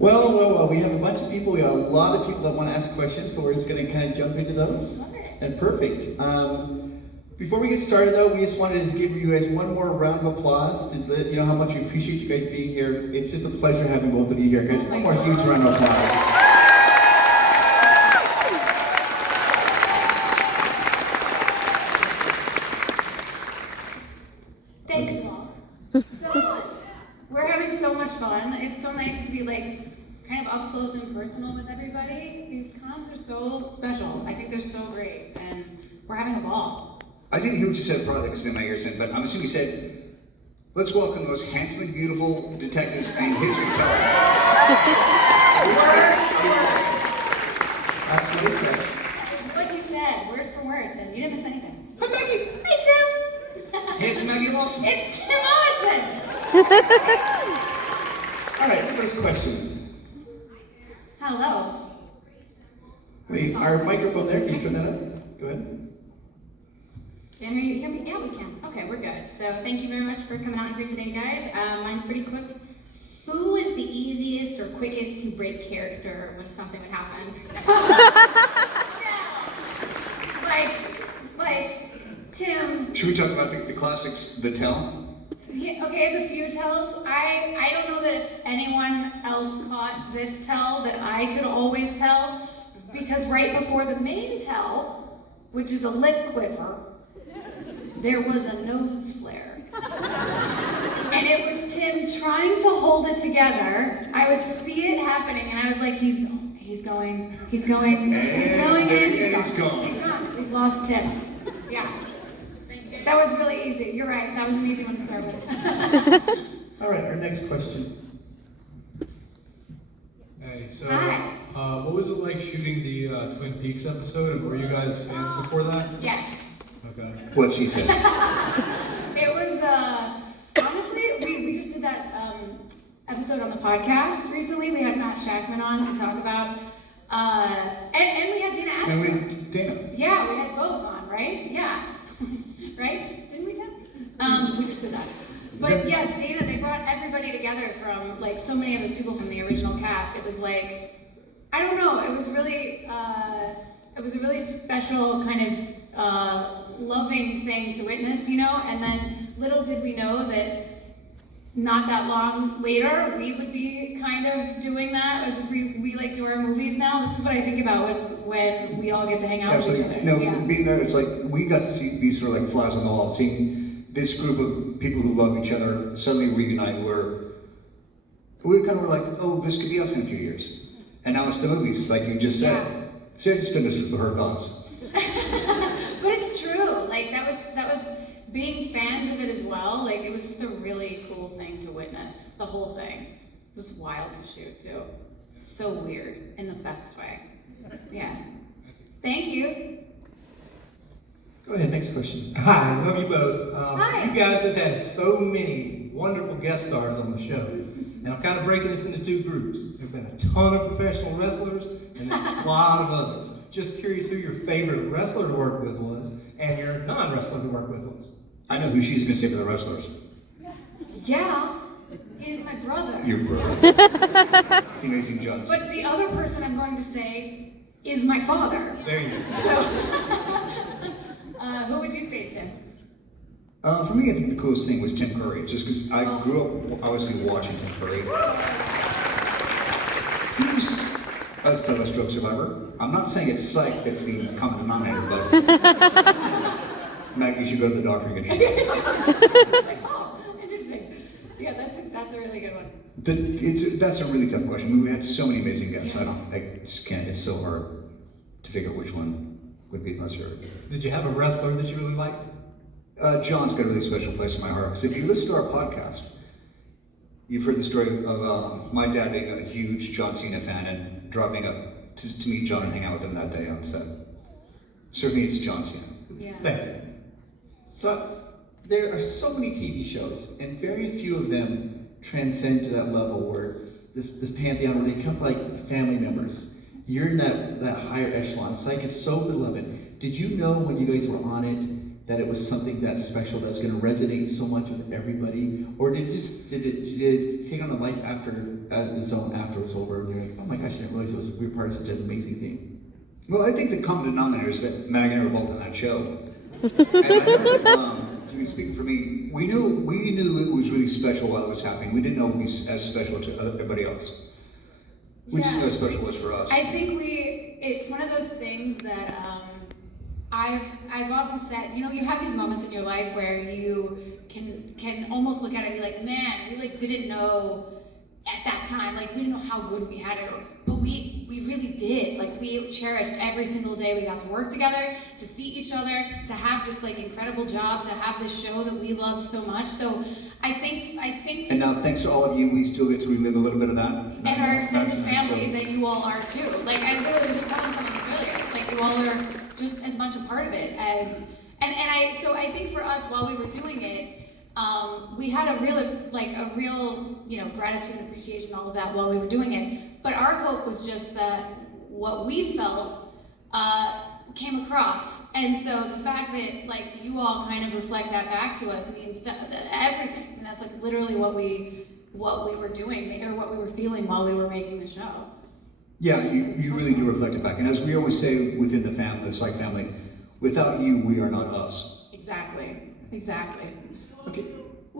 Well, we have a bunch of people. We have a lot of people that want to ask questions, so we're just going to kind of jump into those. And perfect. Before we get started, though, we just wanted to give you guys one more round of applause to let you know how much we appreciate you guys being here. It's just a pleasure having both of you here, guys. One more huge round of applause. Thank you all so much. We're having so much fun. It's so nice to be kind of up close and personal with everybody. These cons are so special. I think they're so great, and we're having a ball. I didn't hear what you said, probably because in my ears in, but I'm assuming you said, let's welcome the most handsome and beautiful detectives in history of television. That's what he said. What he said, word for word, Tim. You didn't miss anything. Hi, Maggie. Hey, Tim. Handsome Maggie Lawson. It's Tim Omundson. All right, first question. Hello. Wait, our microphone there, can you turn that up? Go ahead. Can you hear me? Yeah, we can. Okay, we're good. So thank you very much for coming out here today, guys. Mine's pretty quick. Who was the easiest or quickest to break character when something would happen? like Tim. Should we talk about the classics, the tell? Yeah, okay, as a few tells, I don't know that if anyone else caught this tell that I could always tell, because right before the main tell, which is a lip quiver, there was a nose flare. And it was Tim trying to hold it together. I would see it happening, and I was like, he's going, and he's gone. He's gone. We've lost Tim. Yeah. That was really easy. You're right. That was an easy one to start with. All right, our next question. Hey, so Hi. What was it like shooting the Twin Peaks episode? And were you guys fans before that? Yes. Okay. What she said. It was, honestly, we just did that episode on the podcast recently. We had Matt Shackman on to talk about, and we had Dana Ashton. And we Dana. Yeah, we had both on, right? Yeah. Right? Didn't we, Tim? We just did that. But yeah, Dana, they brought everybody together from so many of those people from the original cast. It was I don't know, it was really, it was a really special kind of loving thing to witness, and then little did we know that not that long later, we would be kind of doing that as we do our movies now. This is what I think about when we all get to hang out with each other. No, Yeah. being there, it's like we got to be sort of like flies on the wall, seeing this group of people who love each other suddenly reunite where we kind of were like, oh, this could be us in a few years. And now it's the movies, like you just said. Yeah. Sarah just finished with her thoughts. But it's true. That was being fans of it as well. It was just a really cool thing to witness. The whole thing. It was wild to shoot too. So weird in the best way. Yeah. Thank you. Go ahead, next question. Hi, I love you both. Hi. You guys have had so many wonderful guest stars on the show. And I'm kind of breaking this into two groups. There have been a ton of professional wrestlers and then a lot of others. Just curious who your favorite wrestler to work with was and your non-wrestler to work with was. I know who she's going to say for the wrestlers. Yeah. He's my brother. Your brother. The amazing Johnson. But the other person I'm going to say is my father. There you go. So, who would you say, Tim? For me, I think the coolest thing was Tim Curry, just because I grew up obviously watching Tim Curry. He was a fellow stroke survivor. I'm not saying it's Psych that's the common denominator, but Maggie, you should go to the doctor and get your Oh, interesting. Yeah, that's a really good one. That's a really tough question. I mean, we had so many amazing guests. I just can't. It's so hard to figure out which one would be the most favorite. Did you have a wrestler that you really liked? John's got a really special place in my heart. Because if you listen to our podcast, you've heard the story of my dad being a huge John Cena fan and driving up to meet John and hang out with him that day on set. Certainly, it's John Cena. Yeah. Thank you. So there are so many TV shows, and very few of them transcend to that level where this pantheon where they become like family members. You're in that higher echelon. Psych is so beloved. Did you know when you guys were on it that it was something that special that was going to resonate so much with everybody, or did it take on a life after its own after it was over, and you're like, oh my gosh, I didn't realize we were part of such an amazing thing? Well, I think the common denominator is that Maggie and I were both on that show. And I know that, speaking for me, we knew it was really special while it was happening. We didn't know it would be as special to everybody else. We just knew how special it was for us. I think it's one of those things that I've often said, you know, you have these moments in your life where you can almost look at it and be like, man, we like didn't know at that time, like we didn't know how good we had it, but we really did. Like we cherished every single day we got to work together, to see each other, to have this like incredible job, to have this show that we loved so much. So I think. And now, thanks to all of you, we still get to relive a little bit of that. And our extended family that you all are too. Like I literally was just telling someone this earlier. It's like you all are just as much a part of it as, so I think for us while we were doing it, we had a real, you know, gratitude and appreciation, all of that while we were doing it. But our hope was just that what we felt came across. And so the fact that like you all kind of reflect that back to us means everything. And that's like literally what we were doing or what we were feeling while we were making the show. Yeah, you really do reflect it back. And as we always say within the family, the Psych family, without you, we are not us. Exactly. Okay,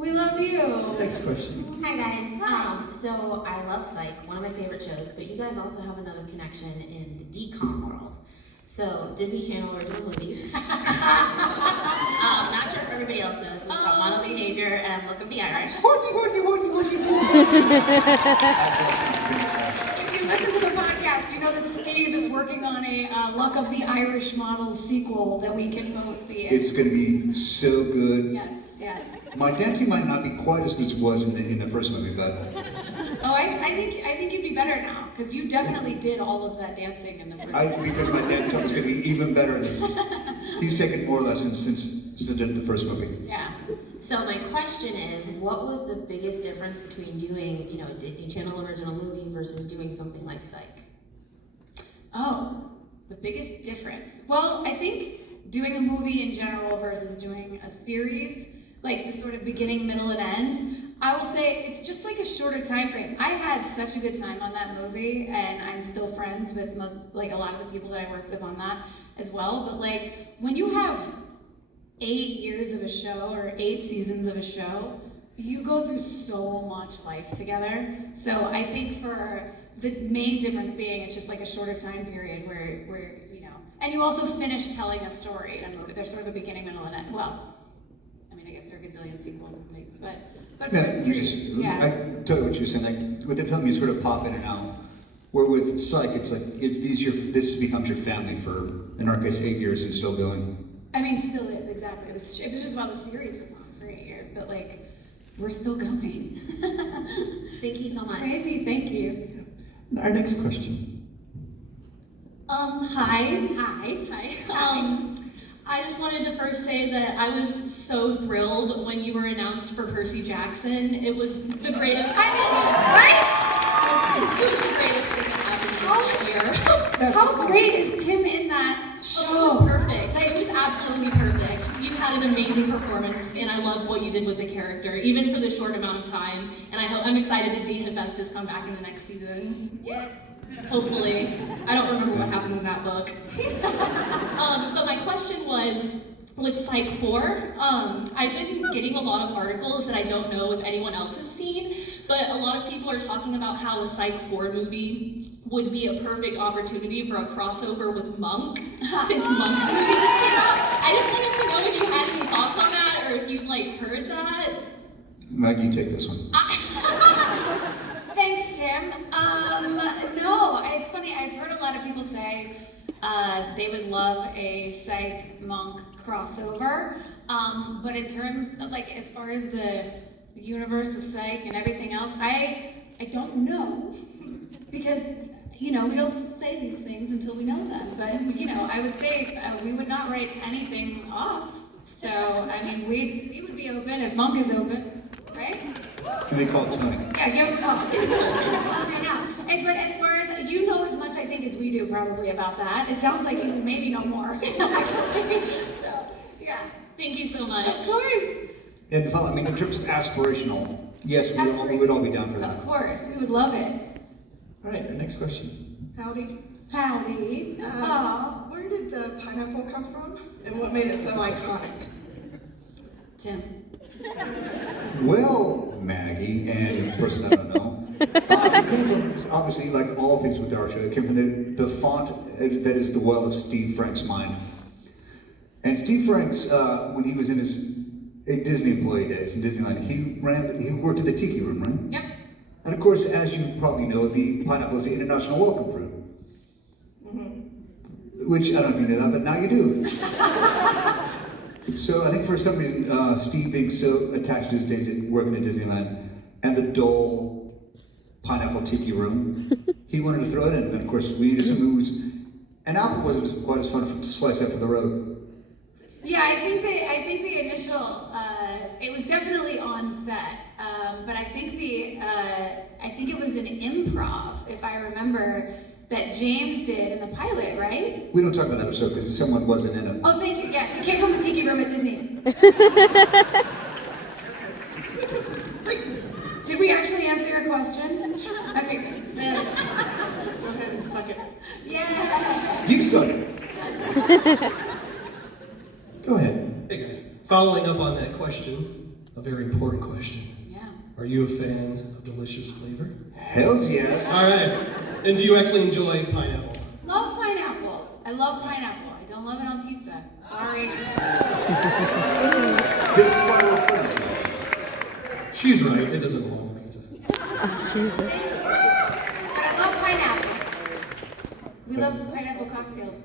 We love you. next question. Hi guys. So I love Psych, one of my favorite shows, but you guys also have another connection in the decom world. So Disney Channel original movies. Not sure if everybody else knows. We've got Model Behavior and Look of the Irish. If you listen to the podcast, you know that Steve is working on a Luck of the Irish Model sequel that we can both be in. It's going to be so good. Yes, yeah. My dancing might not be quite as good as it was in the first movie, but Oh, I think you'd be better now, because you definitely did all of that dancing in the first one. because my dad told me it's going to be even better in this. He's taken more lessons since the first movie. Yeah. So my question is, what was the biggest difference between doing, you know, a Disney Channel original movie versus doing something like Psych? Oh, the biggest difference. Well, I think doing a movie in general versus doing a series, like the sort of beginning, middle, and end, I will say it's just like a shorter time frame. I had such a good time on that movie, and I'm still friends with a lot of the people that I worked with on that as well. But like, when you have 8 years of a show or 8 seasons of a show, you go through so much life together. So I think for the main difference being it's just like a shorter time period where you know, and you also finish telling a story in a movie. There's sort of a beginning, middle, and end. Well, I mean, I guess there are a gazillion sequels and things, but for Yeah, a series, yeah. I totally what you're saying. Like with the film, you sort of pop in and out. Where with Psych, it's like this becomes your family for, in our case, 8 years and still going. I mean, still is, exactly. It was just while the series was on for 8 years, but like, we're still going. Thank you so much. Crazy, thank you. Our next question. Hi. Hi. I just wanted to first say that I was so thrilled when you were announced for Percy Jackson. It was the greatest. Right? It was the greatest thing that happened in that year. How great is Tim in that show? Oh, it was perfect. It was absolutely perfect. You had an amazing performance, and I love what you did with the character, even for the short amount of time. And I'm excited to see Hephaestus come back in the next season. Yes. Hopefully. I don't remember what happens in that book. But my question was, with Psych 4, I've been getting a lot of articles that I don't know if anyone else has seen, but a lot of people are talking about how a Psych 4 movie would be a perfect opportunity for a crossover with Monk, since Monk movie just came out. I just wanted to know if you had any thoughts on that, or if you've heard that. Maggie, take this one. Thanks, Tim. No, it's funny. I've heard a lot of people say they would love a Psych Monk crossover. But in terms of, as far as the universe of Psych and everything else, I don't know, because we don't say these things until we know them. But I would say we would not write anything off. So I mean, we would be open if Monk is open, right? Can they call Tony? Yeah, give him right now. But as far as you know as much, I think, as we do probably about that. It sounds like you maybe know more, actually. So yeah. Thank Thank you so much. Of course. And I mean, in terms of aspirational, yes, we would all be down for that. Of course, we would love it. All right, our next question. Howdy. Howdy. Aw. Where did the pineapple come from? And what made it so iconic? Tim. Well, Maggie, and a person I don't know, it came from, obviously, like all things with our show, it came from the font that is the well of Steve Frank's mind. And Steve Frank's, when he was in his Disney employee days in Disneyland, he worked at the Tiki Room, right? Yep. And of course, as you probably know, the pineapple is the international welcome fruit. Which, I don't know if you knew that, but now you do. So I think for some reason, Steve being so attached to his days at working at Disneyland and the dull pineapple tiki room, he wanted to throw it in. And of course, we needed something that was, an apple wasn't quite as fun to slice up for the road. Yeah, I think the initial, it was definitely on set, but I think it was an improv, if I remember, that James did in the pilot, right? We don't talk about that episode because someone wasn't in it. Oh, thank you. Yes, it came from the Tiki Room at Disney. Did we actually answer your question? Okay, good. Go ahead and suck it. Yeah. You suck it. Go ahead. Hey guys, following up on that question, a very important question. Yeah. Are you a fan of delicious flavor? Hells yes. All right. And do you actually enjoy pineapple? Love pineapple. I love pineapple. I don't love it on pizza. Sorry. This is why we're friends. She's right. It doesn't belong on pizza. Jesus. But I love pineapple. We love pineapple cocktails.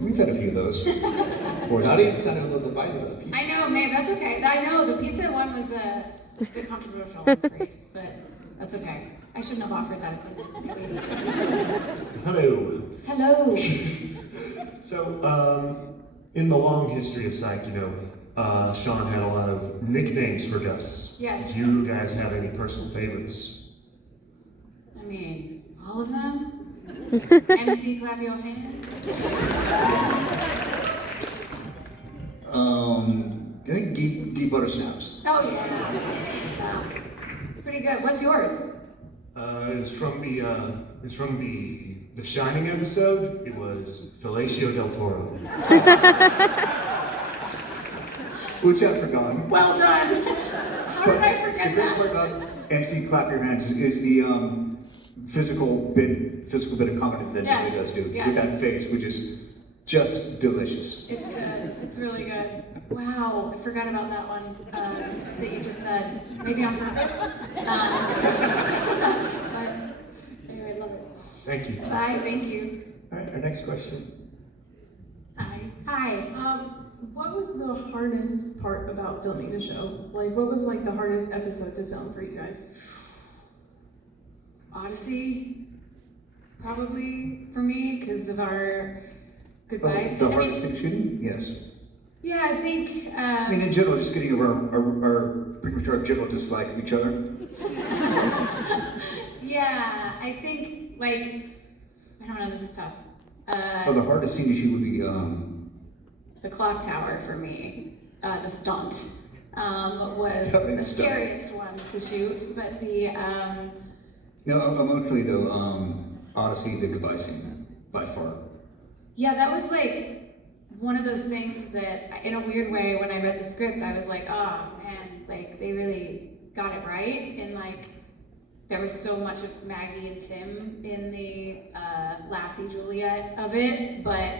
We've had a few of those. The audience sounded a little divided about the pizza. I know, Maeve, that's okay. I know, the pizza one was a bit controversial, I'm afraid, but that's okay. I shouldn't have offered that opinion. Hello. Hello. So, in the long history of Psych, Sean had a lot of nicknames for guests. Yes. Do you guys have any personal favorites? I mean, all of them? MC, clap your hands. I think ghee butter snaps. Oh, yeah. Wow. Pretty good. What's yours? It's from the Shining episode. It was Fellatio del Toro. Which I've forgotten. Well done. How did I forget the great that? part about MC Clap Your Hands is the physical bit of comedy that Yes, he does do yes. with that face, which is just delicious. It's good. It's really good. Wow, I forgot about that one that you just said. Maybe on purpose. But anyway, I love it. Thank you. Bye, thank you. All right, our next question. Hi. Hi. What was the hardest part about filming the show? Like, what was like the hardest episode to film for you guys? Odyssey, probably for me, because of our goodbyes. The hardest thing shooting? Yes. Yeah, I think. I mean, in general, just getting over our pretty much our general dislike of each other. Yeah, I think, like, I don't know, this is tough. The hardest scene to shoot would be The clock tower for me, the stunt, was Definitely the the stunt. scariest one to shoot, but the, no, emotionally though, Odyssey, the goodbye scene, by far. yeah, that was like one of those things that, in a weird way, when I read the script, I was like, oh man, like they really got it right, and like there was so much of Maggie and Tim in the Lassie Juliet of it, but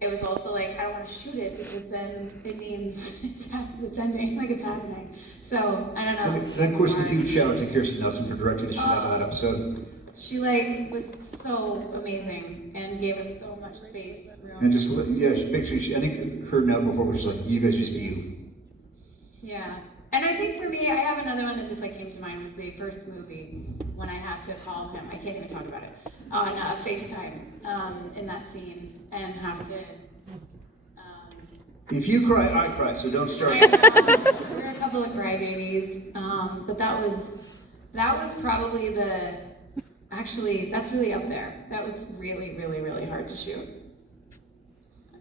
it was also like, I don't want to shoot it because then it means it's ending, like it's happening. So, I don't know. And of course, a huge shout out to Kirsten Nelson for directing the shit out of that episode. She like was so amazing and gave us so much space. And just, make sure I think her note before was like, you guys just be you. Yeah. And I think for me, I have another one that just like came to mind was the first movie when I have to call him, I can't even talk about it, on FaceTime in that scene and have to. If you cry, I cry, so don't start. I know, we're a couple of crybabies, but that was probably actually, that's really up there. That was really, really, really hard to shoot.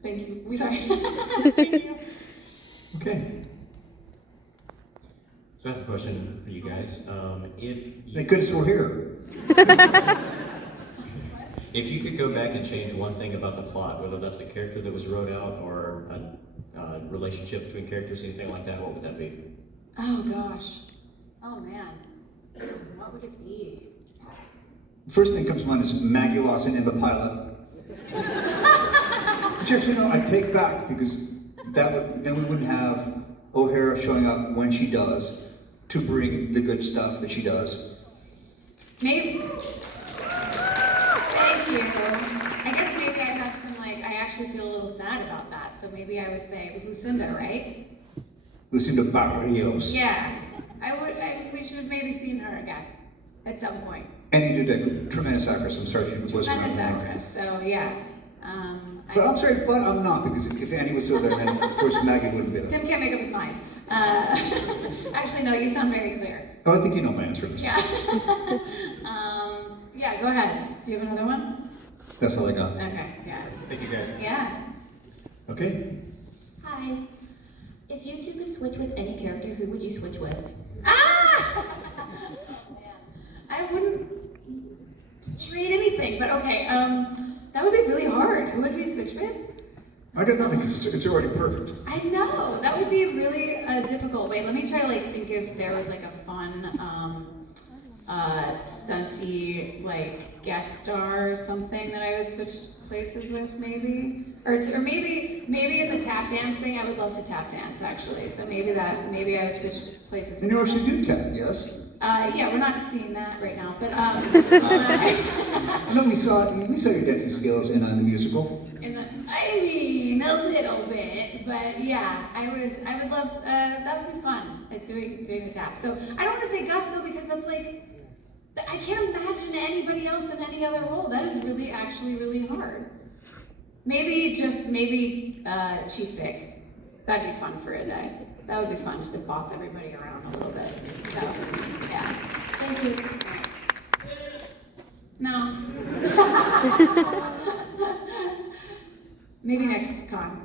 Thank you. Sorry. Thank you. Okay. So I have a question for you guys. Thank goodness we're here. If you could go back and change one thing about the plot, whether that's a character that was wrote out or a relationship between characters, anything like that, what would that be? Oh gosh. Oh man. What would it be? First thing comes to mind is Maggie Lawson in the pilot. Which actually, no, I take back because then we wouldn't have O'Hara showing up when she does to bring the good stuff that she does. Maybe. Thank you. I guess maybe I have some I actually feel a little sad about that. So maybe I would say it was Lucinda, right? Lucinda Barrios. Yeah. We should have maybe seen her again at some point. And you did a tremendous actress. I'm sorry she wasn't. Tremendous actress. So yeah. But I'm sorry, but I'm not, because if Annie was still there, then of course Maggie wouldn't be there. Tim can't make up his mind. Actually, no, you sound very clear. Oh, I think you know my answer. Yeah. Yeah, go ahead. Do you have another one? That's all I got. Okay, yeah. Thank you guys. Yeah. Okay. Hi. If you two could switch with any character, who would you switch with? Ah! I wouldn't trade anything, but okay. That would be really hard. Who would we switch with? I got nothing, because it's already perfect. I know, that would be really difficult. Wait, let me try to think if there was a fun, stunty guest star or something that I would switch places with, maybe. Or maybe in the tap dance thing, I would love to tap dance actually. So maybe I would switch places. And you actually do tap, yes? Yeah, we're not seeing that right now, but No, we saw your dancing skills in the musical. A little bit, but yeah, I would love to, that would be fun. It's doing the tap. So I don't want to say Gus though, because that's I can't imagine anybody else in any other role. That is actually really hard. Maybe Chief Vic. That'd be fun for a day. That would be fun, just to boss everybody around a little bit. So, yeah. Thank you. No. Maybe next con.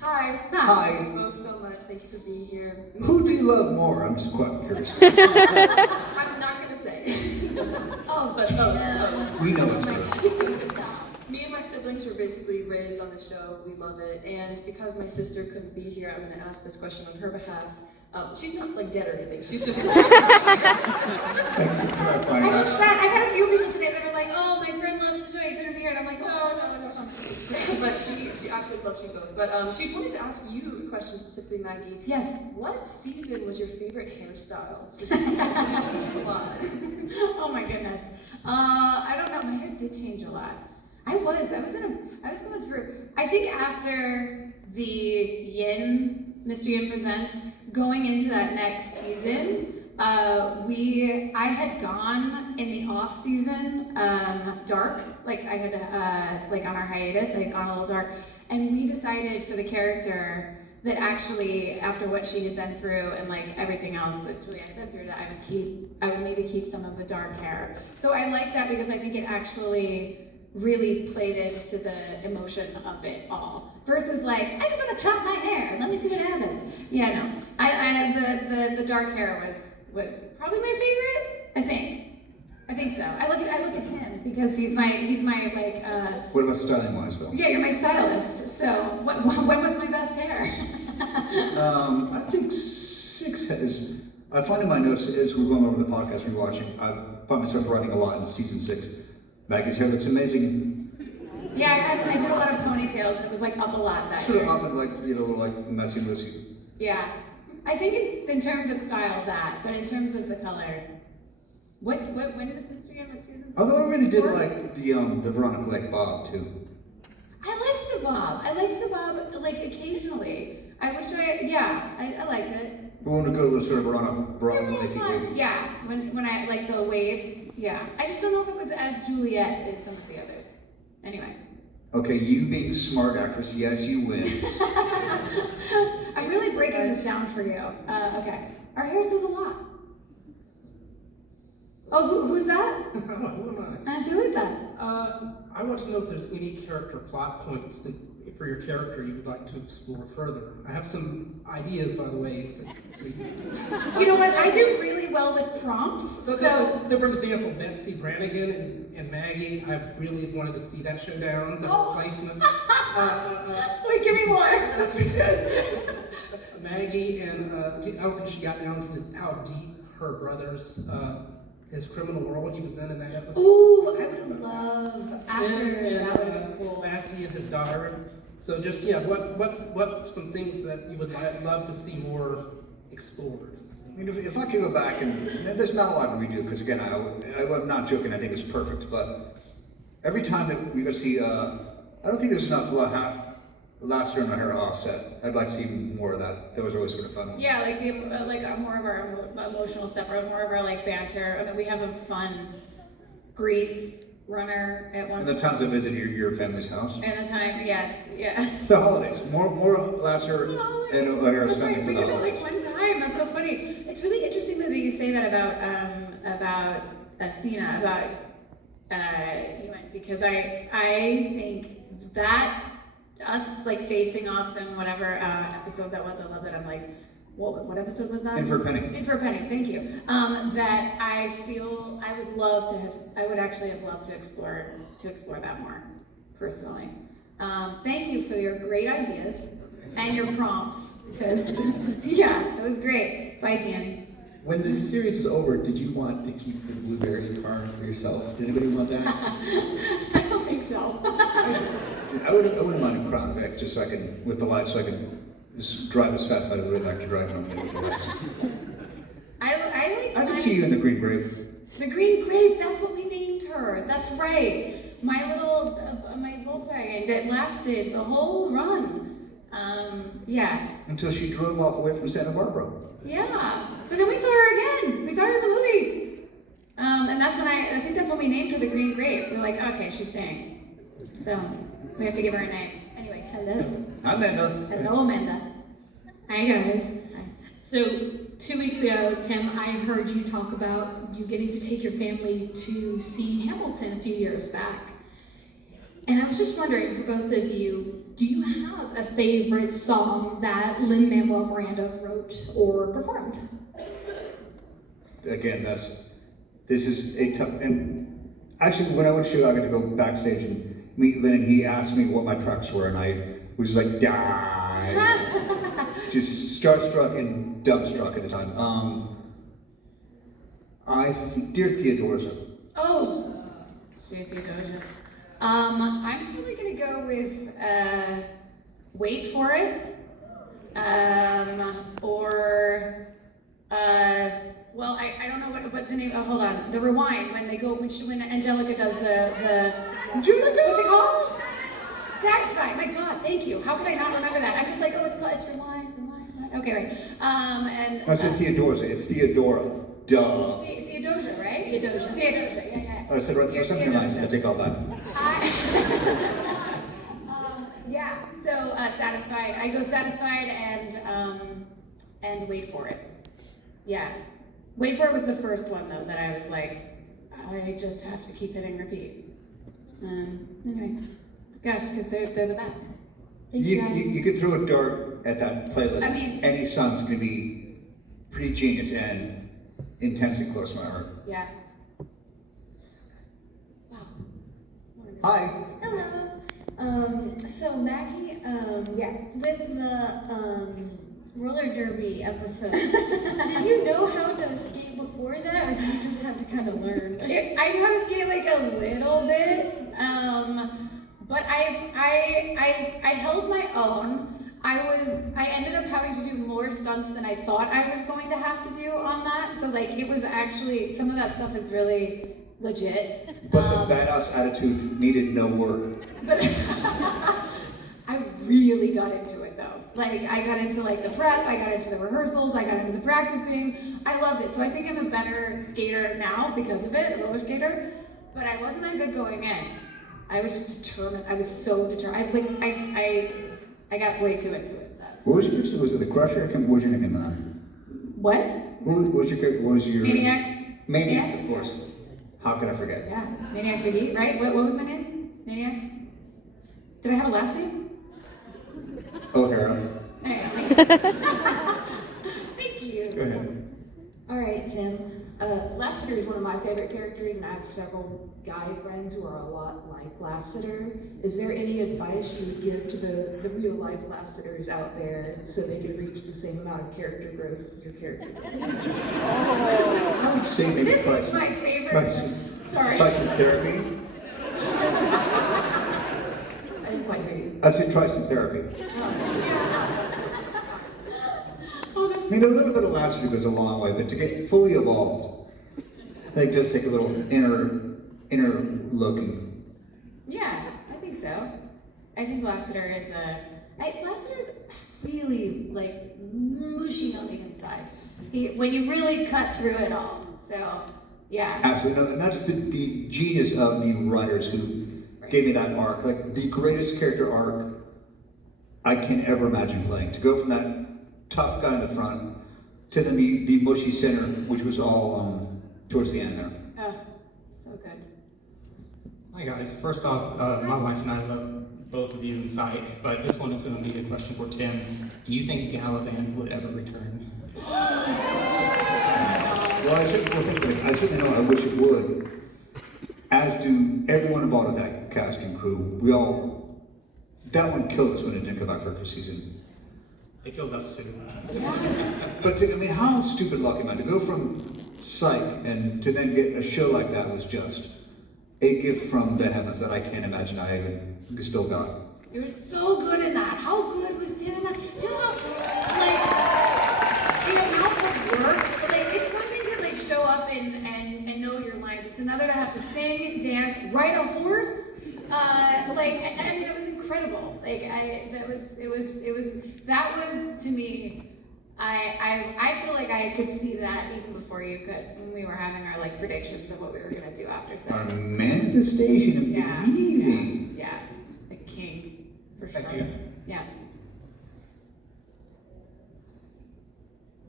Hi. Hi. Thank you both so much. Thank you for being here. Who do you love more? I'm just quite curious. I'm not gonna say. Oh, but We know it's true. Me and my siblings were basically raised on the show. We love it, and because my sister couldn't be here, I'm gonna ask this question on her behalf. She's not dead or anything. She's just. Thanks for clarifying I that. just said, I had a few people today that were like, "Oh, my friend loves the show. You couldn't be here," and I'm like, "Oh, no." But she absolutely loves you both. But she wanted to ask you a question specifically, Maggie. Yes. What season was your favorite hairstyle? Because it changed a lot. Oh my goodness. I don't know. My hair did change a lot. I was going through. I think after the Yin, Mr. Yin Presents, going into that next season, I had gone in the off season dark. I had on our hiatus, I had gone a little dark, and we decided for the character that actually after what she had been through and everything else that Julia had been through, that I would maybe keep some of the dark hair. So I like that because I think it actually really played into the emotion of it all. Versus I just want to chop my hair and let me see what happens. Yeah, no. The dark hair was probably my favorite, I think. I think so. I look at him because he's my What about styling wise though? Yeah, you're my stylist. So when was my best hair? I think 6 has. I find in my notes as we're going over the podcast rewatching, I find myself writing a lot in season 6. Maggie's hair looks amazing. Yeah, I did a lot of ponytails and it was up a lot that Sort year. of up and messy and Lucy. Yeah. I think it's in terms of style that, but in terms of the color. When was Mystery on what season? Although I really did like the Veronica bob too. I liked the bob occasionally. I wish I liked it. We want to go to the sort of Veronica Really fun. Yeah, when I the waves. Yeah, I just don't know if it was as Juliet as some of the others. Anyway. Okay, you being a smart actress, yes, you win. I'm really breaking this down for you. Okay, our hair says a lot. Oh, who's that? Who am I? Who is that? I want to know if there's any character plot points that for your character you would like to explore further. I have some ideas, by the way. You know what? I do really well with prompts. So for example, Betsy Brannigan and Maggie, I really wanted to see that showdown, the replacement. Wait, give me more. That's pretty good. Maggie and I don't think she got down to how deep her brother's his criminal world he was in that episode. Ooh, I would love after And that would have been cool. Lassie and his daughter. So just what some things that you would love to see more explored? I mean, if I could go back and there's not a lot we do because again, I'm not joking. I think it's perfect, but every time that we go see, I don't think there's enough last year on hair offset. I'd like to see more of that. That was always sort of fun. Yeah, like more of our emotional stuff, or more of our like banter. I mean, we have a fun Grease runner at one. And the times I visit your family's house. And the time, yes, yeah. The holidays, more last year and O'Hara's That's right, family we for the did it holidays. like one time. That's so funny. It's really interesting though that you say that about Cena, about Ewan, because I think that us like facing off in whatever episode that was, I love that. I'm like, what episode was that? In for a Penny. In for a Penny, thank you. That I feel I would love to have. I would actually have loved to explore that more, personally. Thank you for your great ideas and your prompts, because yeah, it was great. Bye, Danny. When this series is over, did you want to keep the blueberry car for yourself? Did anybody want that? I don't think so. I wouldn't mind a Crown Vic just so I can, with the lights, so I can just drive as fast as I would like to drive when I'm with the lights. I I can see you in the Green Grape. The Green Grape, that's what we named her. That's right. My little, my Volkswagen that lasted the whole run. Yeah. Until she drove off away from Santa Barbara. Yeah. But then we saw her again. We saw her in the movies. And that's when I think that's when we named her the Green Grape. We're like, okay, she's staying. So we have to give her a name. Anyway, hello. Hi, Amanda. Hello, Amanda. Hi, guys. Hi. So 2 weeks ago, Tim, I heard you talk about you getting to take your family to see Hamilton a few years back. And I was just wondering, for both of you, do you have a favorite song that Lin-Manuel Miranda wrote or performed? Again, this is a tough, and actually when I went to shoot, I got to go backstage and meet Lin, and he asked me what my tracks were, and I was just like, die. Just starstruck and dumbstruck at the time. Dear Theodosia. Oh, dear Theodosia. I'm probably gonna go with Wait For It, or well, I don't know what the name. Oh, hold on. The Rewind, when Angelica does the Angelica. What's it called? Satisfied. My God, thank you. How could I not remember that? I'm just like, oh, it's Rewind. Okay, right. And I said Theodosia. It's Theodora. Duh. Theodosia, right? Theodosia, yeah. I said right the first time. Never mind. I take all back. Yeah. So Satisfied. I go Satisfied and Wait For It. Yeah. Wait For It was the first one though that I was like, I just have to keep hitting repeat. Anyway, gosh, because they're the best. Thank you guys. You could throw a dart at that playlist. I mean, any song's gonna be pretty genius and intensely close to my heart. Yeah. So good. Wow. Hi. Hello. So Maggie, yes. With the roller derby episode, did you know how to skate before that, or did you just have to kind of learn? I know how to skate like a little bit, but I held my own. I ended up having to do more stunts than I thought I was going to have to do on that. So like it was actually, some of that stuff is really legit. But the badass attitude needed no work. But I really got into it though. Like I got into like the prep, I got into the rehearsals, I got into the practicing. I loved it. So I think I'm a better skater now because of it, a roller skater. But I wasn't that good going in. I was just determined. I was so determined. I got way too into it. What was your, was it the Crusher? What was your nickname on that? What? What was your Maniac. Maniac, of course. How could I forget? Yeah, Maniac McGee, right? What was my name? Maniac? Did I have a last name? O'Hara. Thank you. Go ahead. All right, Tim. Lassiter is one of my favorite characters, and I have several guy friends who are a lot like Lassiter. Is there any advice you would give to the real life Lassiters out there so they can reach the same amount of character growth your character did? I would say maybe This try is some- my favorite. Try some, Sorry. try some therapy. I didn't quite hear you. I'd say try some therapy. I mean, a little bit of Lassiter goes a long way, but to get fully evolved, they just take a little inner looking. Yeah, I think so. I think Lassiter is Lassiter's really like mushy on the inside. When you really cut through it all. So, yeah. Absolutely, no, and that's the genius of the writers who gave me that arc. Like the greatest character arc I can ever imagine playing. To go from that tough guy in the front to then the mushy center, which was all towards the end there. Oh, so good. Hi guys. First off, my wife and I love both of you in Psych, but this one is going to be a question for Tim. Do you think Galavant would ever return? Well, I certainly know I wish it would. As do everyone involved with that cast and crew. That one killed us when it didn't come back for the season. They killed us too. Yes. But I mean, how stupid lucky, man. To go from Psych and to then get a show like that was just a gift from the heavens that I can't imagine I even still got. You were so good in that. How good was Tim in that? Do you know how, like, the amount of work, like, it's one thing to, like, show up and know your lines. It's another to have to sing, dance, ride a horse. I mean, it was incredible. Like, that was, to me, I feel like I could see that even before you could, when we were having our, like, predictions of what we were gonna do after Our Psych. manifestation of believing. Yeah, the king, for sure. Thank you. Yeah.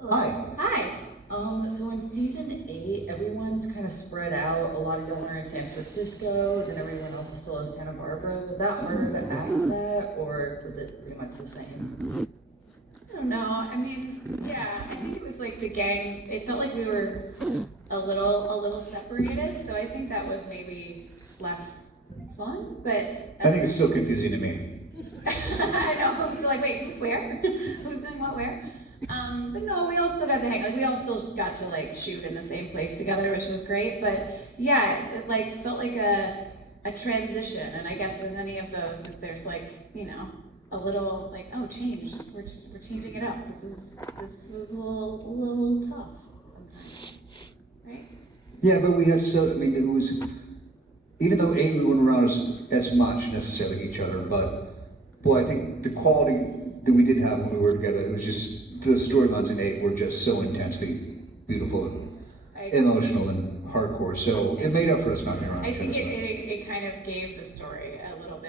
Hi. Hi. So in season 8, everyone's kind of spread out. A lot of y'all are in San Francisco, then everyone else is still in Santa Barbara. Was that harder to act that, or was it pretty much the same? I don't know. I mean, yeah, I think it was like the gang. It felt like we were a little separated. So I think that was maybe less fun. But I think it's still confusing to me. I know. I'm still like, wait, who's where? Who's doing what where? But no, we all still got to hang. Like we all still got to like shoot in the same place together, which was great. But yeah, it like felt like a transition. And I guess with any of those, if there's like a little like change, we're changing it up. This was a little tough sometimes, right? Yeah, but we had it was, even though we weren't around as much necessarily each other, but boy, I think the quality that we did have when we were together, it was just, the storylines in 8 were just so intensely beautiful and emotional and hardcore, so it made up for us not being around I each other. think it kind of gave the story a little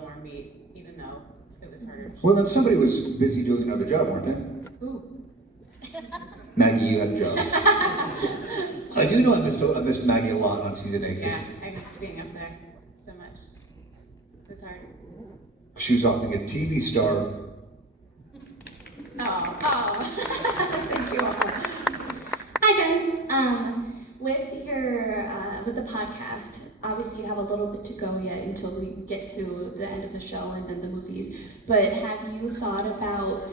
more meat, even though it was harder. Well, then somebody was busy doing another job, weren't they? Ooh. Maggie, you had a job. I do know I missed Maggie a lot on season 8. Yeah, I missed being up there so much. It was hard. She was often a TV star. Oh. Thank you all. Hi guys. With the podcast, obviously you have a little bit to go yet until we get to the end of the show and then the movies. But have you thought about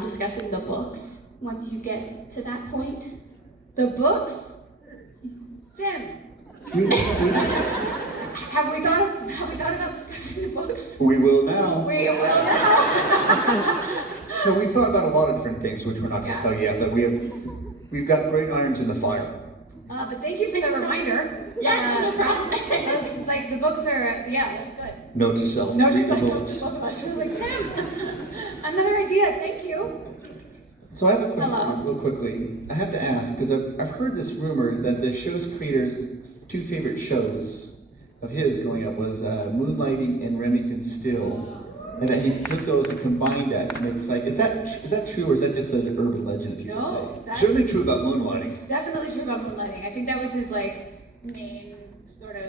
discussing the books once you get to that point? The books? Tim. Have we thought about discussing the books? We will now. We will now. No, we've thought about a lot of different things, which we're not going to tell you yet, but we've got great irons in the fire. But thank you for the reminder. Yeah, no problem. Like the books are, that's good. Note to self. Note to read the self. books. Both of us. We're like, Tim, another idea. Thank you. So I have a question Hello. real quickly. I have to ask, because I've heard this rumor that the show's creator's 2 favorite shows of his growing up was Moonlighting and Remington Still, and that he took those and combined that to make Psych. Is that true, or is that just an urban legend people No, say? that's Certainly true about Moonlighting. definitely true about Moonlighting. I think that was his like main sort of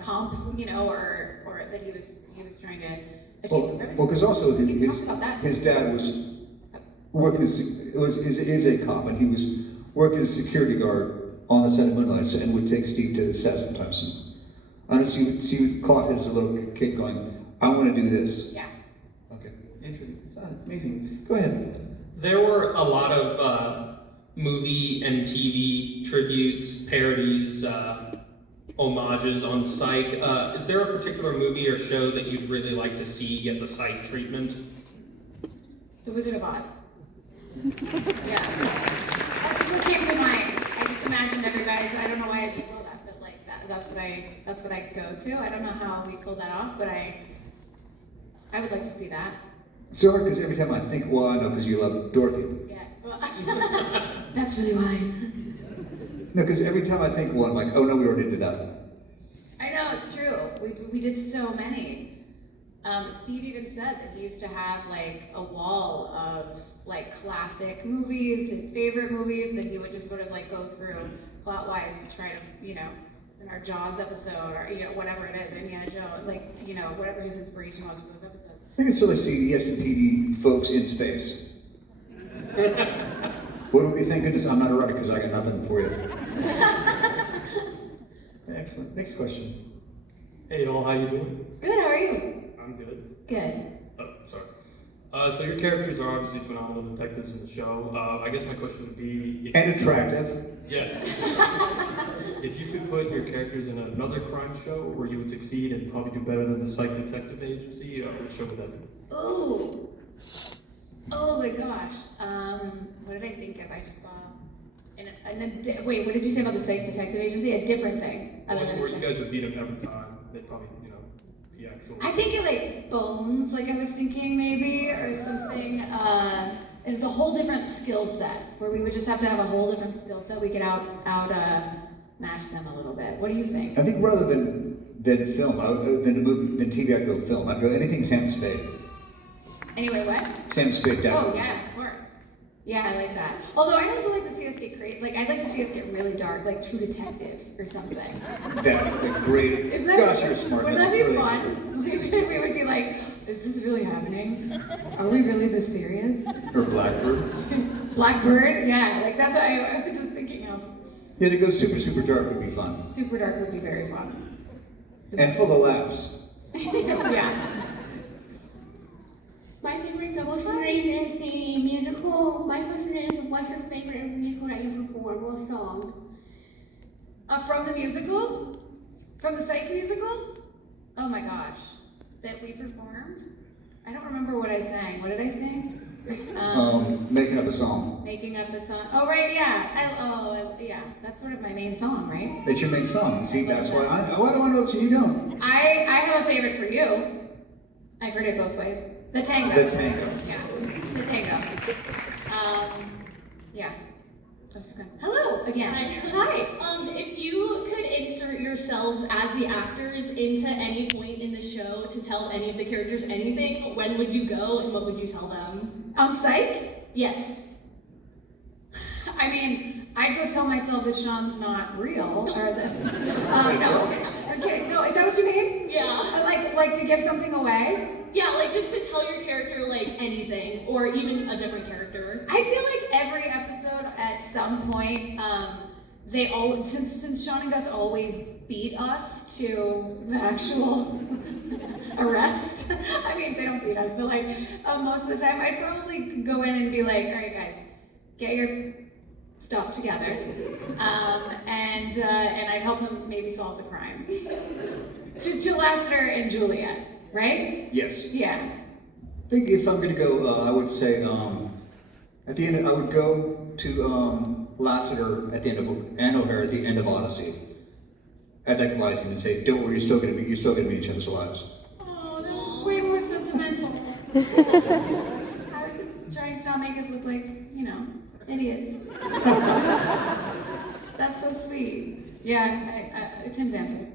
comp, or that he was trying to Well, because also He's his, talked about that his too. dad was working as is a cop, and he was working as a security guard on the set of Moonlight, and would take Steve to the set sometimes. And I know see Claude as a little kid going, "I want to do this." Yeah. Okay, interesting. It's amazing. Go ahead. There were a lot of movie and TV tributes, parodies, homages on Psych. Is there a particular movie or show that you'd really like to see get the Psych treatment? The Wizard of Oz. Yeah. That's just what came to mind. I just imagined everybody. I don't know why I just saw that, but like that's what I go to. I don't know how we pulled that off, but I would like to see that. It's hard because every time I think, well, I know because you love Dorothy. Yeah. Well, that's really why. No, because every time I think one, I'm like, oh no, we already did that. I know, it's true. We did so many. Steve even said that he used to have like a wall of like classic movies, his favorite movies that he would just sort of like go through plot-wise to try to, in our Jaws episode or, whatever it is, Indiana Jones, like, whatever his inspiration was for those episodes. I think it's sort of see the ESPD folks in space. What do we think of this? I'm not a writer because I got nothing for you. Excellent. Next question. Hey y'all, how you doing? Good, how are you? I'm good. Good. Oh, sorry. So your characters are obviously phenomenal detectives in the show. I guess my question would be... And attractive. Yeah. If you could put your characters in another crime show where you would succeed and probably do better than the Psych Detective Agency, what show would that be? Ooh. Oh my gosh. What did I think of? I just saw. Wait, what did you say about the Psych Detective Agency? A different thing. Where you guys would beat them every time. They'd probably, be actual. I think it like Bones, like I was thinking maybe, or something. And it's a whole different skill set where we would just have to have a whole different skill set. We could out match them a little bit. What do you think? I think rather than film, than a movie, than TV, I'd go film. I'd go anything Sam Spade. Anyway, what? Sam Spade down. Oh yeah, of course. Yeah, I like that. Although I'd also like to see us get crazy. Like I'd like to see us get really dark, like True Detective or something. That's a great. Isn't that? Gosh, you're smart. Wouldn't that be fun? We would be like, is this really happening? Are we really this serious? Or Blackbird. Blackbird? Yeah, like that's what I was just thinking of. Yeah, to go super, super dark would be fun. Super dark would be very fun. And full of laughs. Yeah. My favorite double series is the musical. My question is, what's your favorite musical that you perform? What song? From the musical? From the Psych musical? Oh my gosh. That we performed? I don't remember what I sang. What did I sing? Making up a song. Making up a song. Oh, right, yeah. Yeah. That's sort of my main song, right? That's your main song. See, that's why I don't know what you don't. I have a favorite for you. I've heard it both ways. The tango. The tango. Yeah. The tango. Yeah. Hello again. Hi. If you could insert yourselves as the actors into any point in the show to tell any of the characters anything, when would you go and what would you tell them? On Psych? Yes. I mean, I'd go tell myself that Sean's not real, or that. No. Okay. No, is that what you mean? Yeah. Like to give something away? Yeah, like just to tell your character like anything, or even a different character. I feel like every episode at some point, they all since Sean and Gus always beat us to the actual arrest. I mean, they don't beat us, but like most of the time, I'd probably go in and be like, all right, guys, get your stuff together, and I'd help them maybe solve the crime. To Lassiter and Juliet. Right? Yes. Yeah. I think if I'm going to go, I would say, at the end, I would go to Lassiter at the end of, and O'Hare at the end of Odyssey. I'd equalize him and say, don't worry, you're still going to meet each other's lives. Oh, that was way more sentimental. I was just trying to not make us look like, idiots. That's so sweet. Yeah, it's Tim's answer.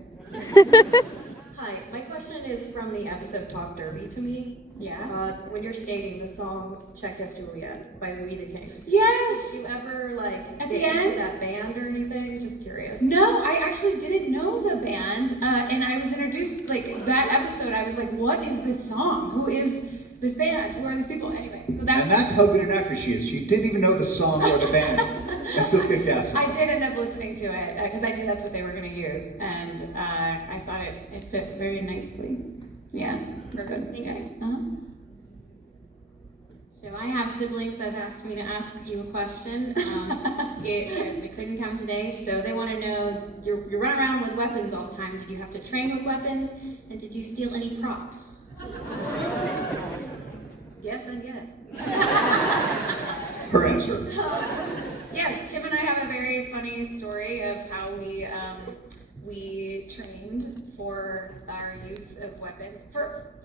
Hi, my question is from the episode Talk Derby to Me. Yeah. When you're skating, the song "Check Yes Juliet" by the We the Kings. Yes. Do you ever like At get the into end? that band or anything? Just curious. No, I actually didn't know the band, and I was introduced, like, that episode, I was like, what is this song? Who is this band? Who are these people? Anyway, so that... And that's how good an actress she is. She didn't even know the song or the band, and still kicked ass. I did end up listening to it, because I knew that's what they were going to use, and I thought it fit very nicely. Yeah, it's good. Thank you. Uh-huh. So I have siblings that have asked me to ask you a question. They couldn't come today, so they want to know, you run around with weapons all the time. Did you have to train with weapons? And did you steal any props? Yes and yes. Her answer. Yes, Tim and I have a very funny story of how we trained for our use of weapons.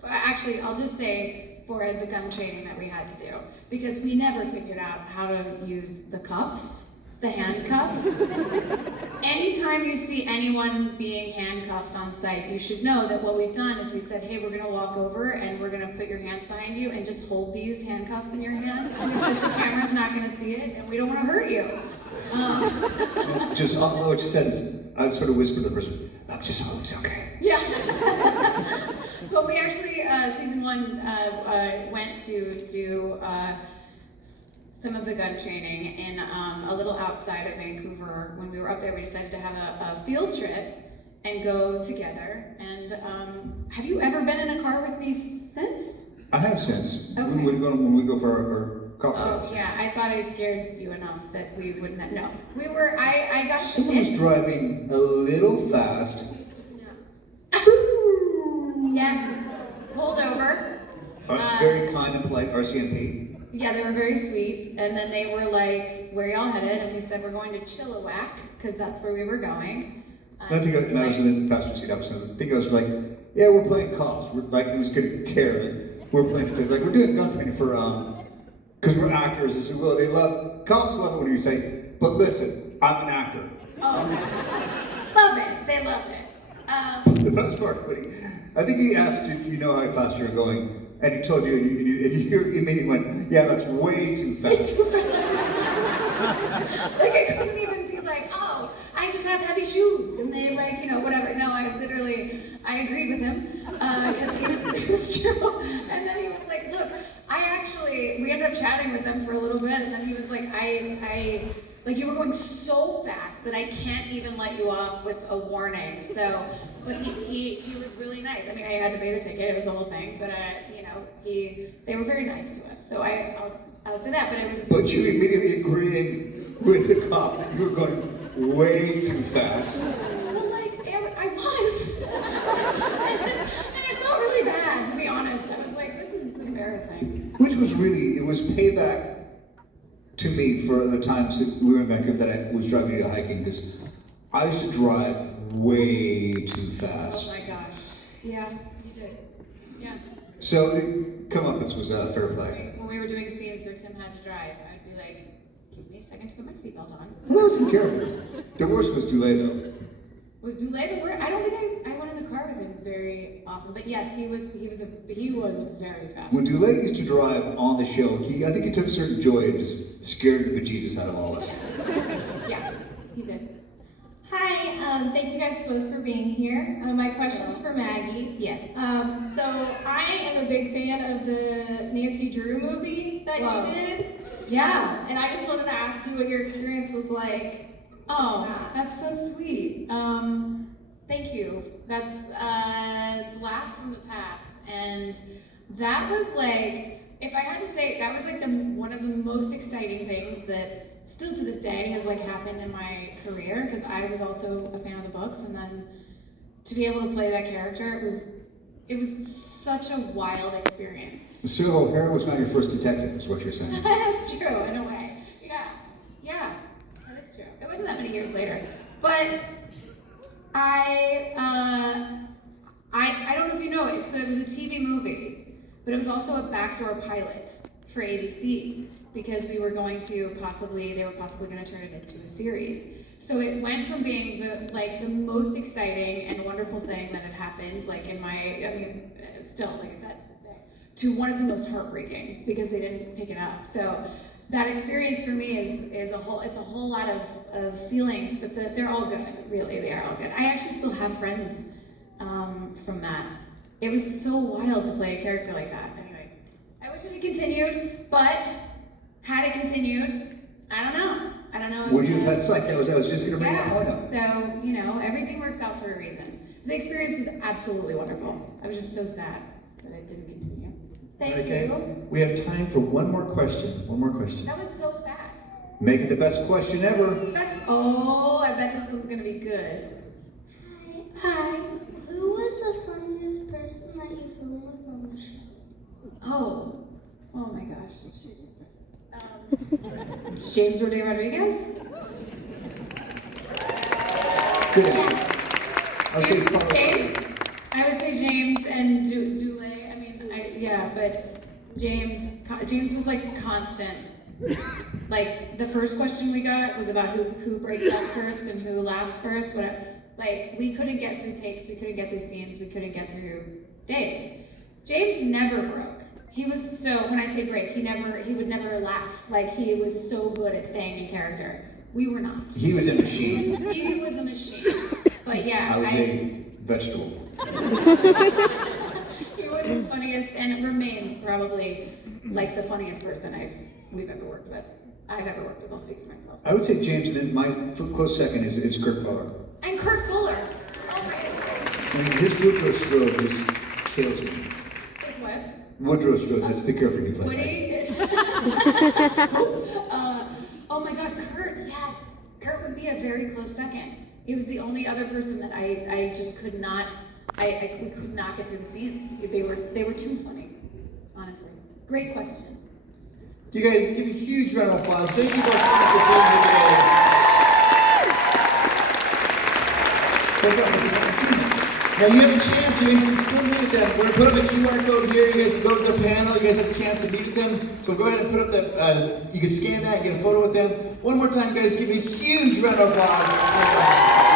Actually, I'll just say for the gun training that we had to do, because we never figured out how to use the cuffs, the handcuffs. Anytime you see anyone being handcuffed on site, you should know that what we've done is we said, hey, we're gonna walk over and we're gonna put your hands behind you and just hold these handcuffs in your hand because the camera's not gonna see it and we don't wanna hurt you. Just all what she said is, I would sort of whisper to the person, "Look, just hope it's okay." Yeah. But we actually, season 1, went to do some of the gun training in a little outside of Vancouver. When we were up there, we decided to have a field trip and go together. And have you ever been in a car with me since? I have since. Okay. When we go for our coffee house. Yeah, I thought I scared you enough that we wouldn't. No, we were. I got. Someone was driving a little fast. Yeah, pulled over. Very kind and polite RCMP. Yeah, they were very sweet. And then they were like, where y'all headed? And we said, we're going to Chilliwack, because that's where we were going. And I think I was in the passenger seat upstairs. I think I was like, yeah, we're playing cops. We're like, it was good care that we're playing. It was like, we're doing gun training for, because we're actors. I said, well, cops love it when you say, but listen, I'm an actor. Oh, love it. They love it. The best part, buddy, I think he asked if you know how fast you're going. And he told you, and you immediately went, yeah, that's way too fast. Too fast. Like, I couldn't even be like, oh, I just have heavy shoes. And they, like, you know, whatever. No, I agreed with him, because it was true. And then he was like, look, we ended up chatting with them for a little bit, and then he was like, like, you were going so fast that I can't even let you off with a warning. So, but he was really nice. I mean, I had to pay the ticket, it was the whole thing, but you know, they were very nice to us. So I'll say that, but it was. But you immediately agreeing with the cop that you were going way too fast. Well, like, I was. and it felt really bad, to be honest. I was like, this is embarrassing. Which was really, it was payback to me for the times that we were in Vancouver that I was driving you hiking, because I used to drive way too fast. Oh my gosh. Yeah, you did. Yeah. So comeuppance was fair play. When we were doing scenes where Tim had to drive, I'd be like, give me a second to put my seatbelt on. Well, that was in character. The worst was Dulé, though. Was Dulé the worst? I don't think I went in the car with him very often, but yes, he was very fast. When Dulé used to drive on the show, I think he took a certain joy and just scared the bejesus out of all of us. Yeah, he did. Hi, thank you guys both for being here. My question's for Maggie. Yes. So I am a big fan of the Nancy Drew movie that you did. Yeah. And I just wanted to ask you what your experience was like. Oh, that's so sweet. Thank you. That's Blast from the Past, and that was like, if I had to say, that was like one of the most exciting things that still to this day has like happened in my career, because I was also a fan of the books, and then to be able to play that character, it was such a wild experience. So O'Hara was not your first detective, is what you're saying. That's true, in a way. Yeah, that is true. It wasn't that many years later, but I don't know if you know it. So it was a TV movie, but it was also a backdoor pilot for ABC, because they were possibly going to turn it into a series. So it went from being the most exciting and wonderful thing that had happened, still, like I said, to this day, to one of the most heartbreaking because they didn't pick it up. So that experience for me is a whole lot of feelings, but they're all good, really, they are all good. I actually still have friends from that. It was so wild to play a character like that. Anyway, I wish it had continued, but had it continued, I don't know. Would you have had Psych? I was just going to bring that point up. So, you know, everything works out for a reason. The experience was absolutely wonderful. I was just so sad that it didn't continue. Thank you. Guys, we have time for one more question. That was so fast. Make it the best question ever. Oh, I bet this one's gonna be good. Hi. Who was the funniest person that you filmed with on the show? Oh my gosh. It's James Rodriguez. Good answer. James. I would say James and Dule. I mean, but James was like constant. Like the first question we got was about who breaks out first and who laughs first. Whatever. Like we couldn't get through takes, we couldn't get through scenes, we couldn't get through days. James never broke. He was so, when I say break, he would never laugh. Like he was so good at staying in character. We were not. He was a machine. He was a machine. But yeah, I was a vegetable. He was the funniest and remains probably like the funniest person I've ever worked with. I'll speak for myself. I would say James, and then my close second is Kurt Fuller. And Kurt Fuller. I mean, his Woodrow Strode just kills me. His what? Woodrow Strode, that's the character he played. Woody? Oh my God, Kurt, yes. Kurt would be a very close second. He was the only other person that I just could not, we could not get through the scenes. They were too funny, honestly. Great question. Do you guys give a huge round of applause? Thank you both so much for being here today. Now you have a chance, you guys can still meet with them. We're going to put up a QR code here, you guys can go to the panel, you guys have a chance to meet with them. So go ahead and put up the, you can scan that, get a photo with them. One more time guys, give a huge round of applause.